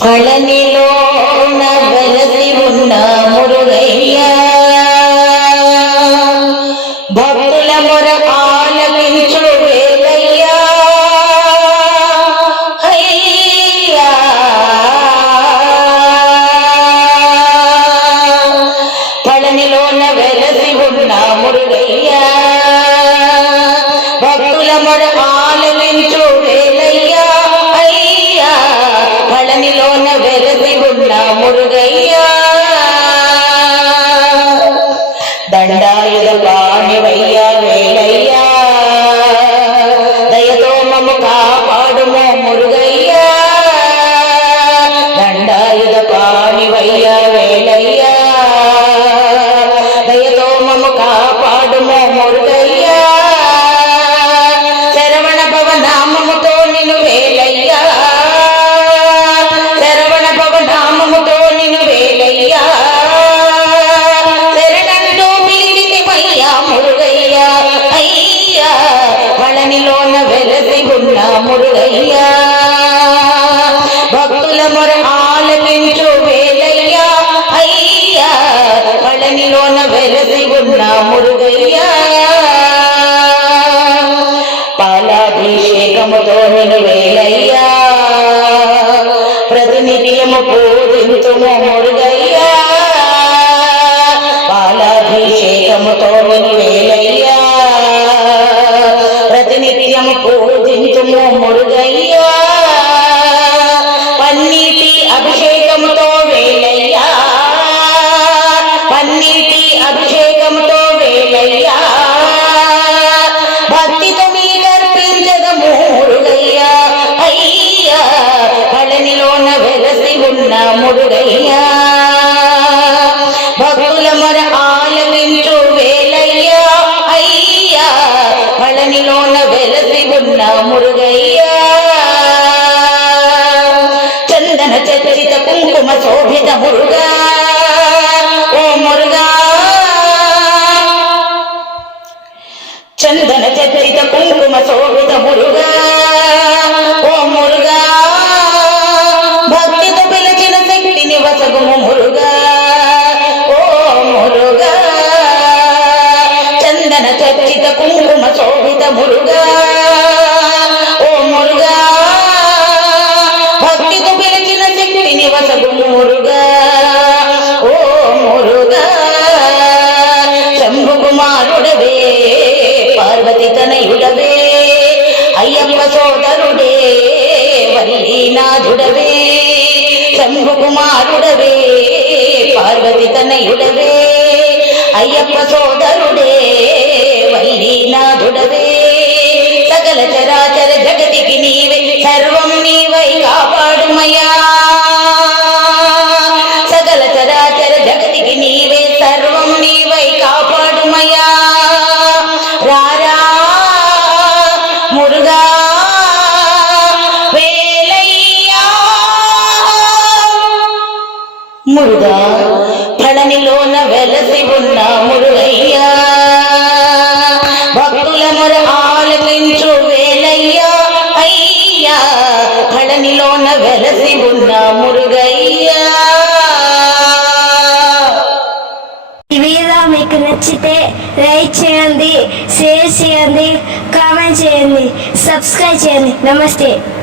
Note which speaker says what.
Speaker 1: పళనిలో వెలసి ఉన్న మురుగయ్య భక్తుల మొర முருகையா. தண்டாயுத பாணி வை అయ్యా వళనిలోన వెలసి ఉన్న మురుగయ్యా భక్తుల మొర ఆలకించు వేలయ్యా అయ్యా వళనిలోన వెలసి ఉన్న మురుగయ్యా పాలాభిషేకముతో నిన్ను వేలయ్యా. ప్రతినిత్యము పూజించుము మురుగయ్యా పాలాభిషేకముతో నిన్ను మురుగయ్యా భక్తుల మొర ఆలమించు వేలయ్యా. అయ్యా పళనిలోన వెలసి ఉన్న మురుగయ్యా. చందన చర్చిత కుంకుమ శోభిత మురుగా. ఓ మురుగా. చందన చర్చిత కుంకుమ శోభిత మురుగా. చందన చర్చిత కుంకుమ శోభిత మురుగా ఓ మురుగా భక్తితో పిలిచిన శక్తిని వసగుము మురుగా ఓ మురుగా శంభు కుమారుడవే పార్వతి తనయుడవే అయ్యప్ప సోదరుడే వల్లీనాథుడవే శంభు కుమారుడవే పార్వతి తనయుడవే అయ్యప్ప సోదరుడే వల్లీనాథుడవే సకల చరాచర జగతికి నీవే సర్వం నీవై కాపాడుమయా సకల చరాచర జగతికి నీవే సర్వం నీవై కాపాడుమయా రారా మురుగా వేలయ్యా మురుగా వెలసి ఉన్న మురుగయ్యా.
Speaker 2: ఈ వీడియో మీకు నచ్చితే లైక్ చేయండి షేర్ చేయండి కామెంట్ చేయండి సబ్స్క్రైబ్ చేయండి. నమస్తే.